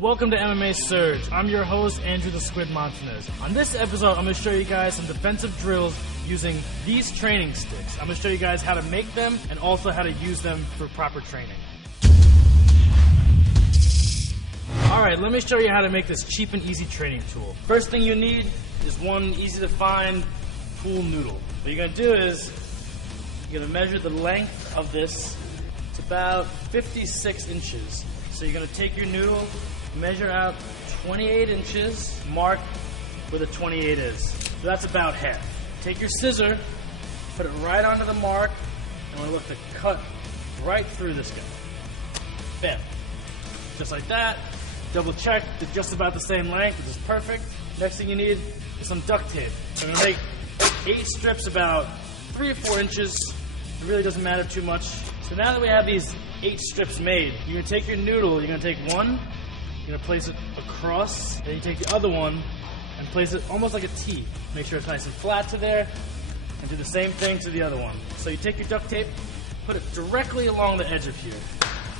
Welcome to MMA Surge. I'm your host, Andrew the Squid Montanez. On this episode, I'm going to show you guys some defensive drills using these training sticks. I'm going to show you guys how to make them and also how to use them for proper training. Alright, let me show you how to make this cheap and easy training tool. First thing you need is one easy to find pool noodle. What you're going to do is you're going to measure the length of this. It's about 56 inches. So you're going to take your noodle, measure out 28 inches, mark where the 28 is. So that's about half. Take your scissor, put it right onto the mark, and we're going to look to cut right through this guy. Bam. Just like that. Double check, they're just about the same length, which is perfect. Next thing you need is some duct tape. So I'm going to make 8 strips about 3 or 4 inches. It really doesn't matter too much. So now that we have these 8 strips made, you're going to take your noodle, you're going to take one, you're going to place it across, then you take the other one and place it almost like a T. Make sure it's nice and flat to there, and do the same thing to the other one. So you take your duct tape, put it directly along the edge of here.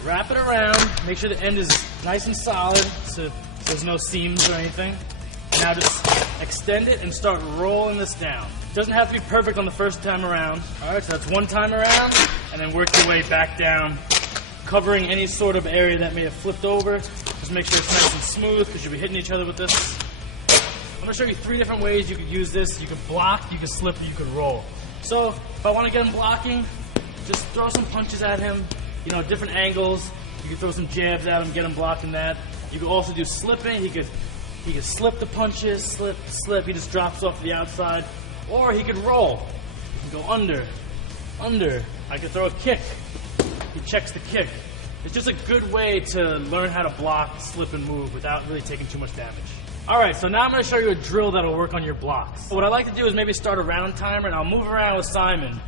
Wrap it around, make sure the end is nice and solid so there's no seams or anything. And now just extend it and start rolling this down. It doesn't have to be perfect on the first time around. Alright, so that's one time around, and then work your way back down, covering any sort of area that may have flipped over. Just make sure it's nice and smooth because you'll be hitting each other with this. I'm going to show you 3 different ways you could use this. You could block, you could slip, or you could roll. So if I want to get him blocking, just throw some punches at him. You know, different angles. You can throw some jabs at him, get him blocking that. You could also do slipping. He could slip the punches, slip. He just drops off the outside. Or he could roll. He can go under. I could throw a kick. He checks the kick. It's just a good way to learn how to block, slip, and move without really taking too much damage. Alright, so now I'm going to show you a drill that'll work on your blocks. What I like to do is maybe start a round timer, and I'll move around with Simon.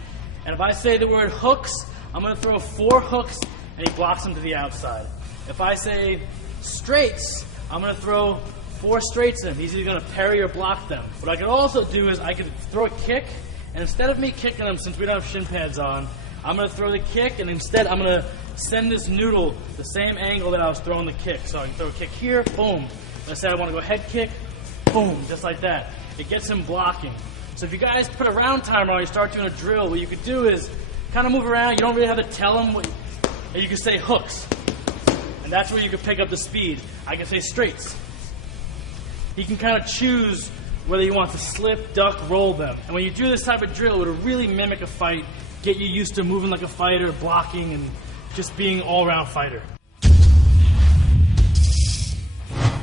And if I say the word hooks, I'm going to throw 4 hooks, and he blocks them to the outside. If I say straights, I'm going to throw 4 straights in. He's either going to parry or block them. What I could also do is I could throw a kick, and instead of me kicking him, since we don't have shin pads on, I'm going to throw the kick, and instead I'm going to send this noodle the same angle that I was throwing the kick. So I can throw a kick here, boom. Let's say I want to go head kick, boom, just like that. It gets him blocking. So if you guys put a round timer on, you start doing a drill, what you could do is kind of move around. You don't really have to tell him what, and you can say hooks. And that's where you can pick up the speed. I can say straights. He can kind of choose whether you want to slip, duck, roll them. And when you do this type of drill, it'll really mimic a fight, get you used to moving like a fighter, blocking, and just being an all-around fighter.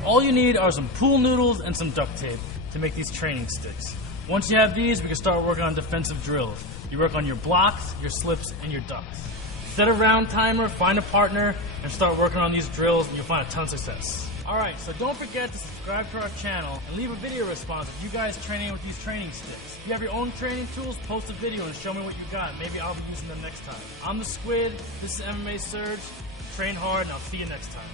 All you need are some pool noodles and some duct tape to make these training sticks. Once you have these, we can start working on defensive drills. You work on your blocks, your slips, and your ducks. Set a round timer, find a partner, and start working on these drills, and you'll find a ton of success. Alright, so don't forget to subscribe to our channel and leave a video response if you guys training with these training sticks. If you have your own training tools, post a video and show me what you got. Maybe I'll be using them next time. I'm the Squid, this is MMA Surge. Train hard, and I'll see you next time.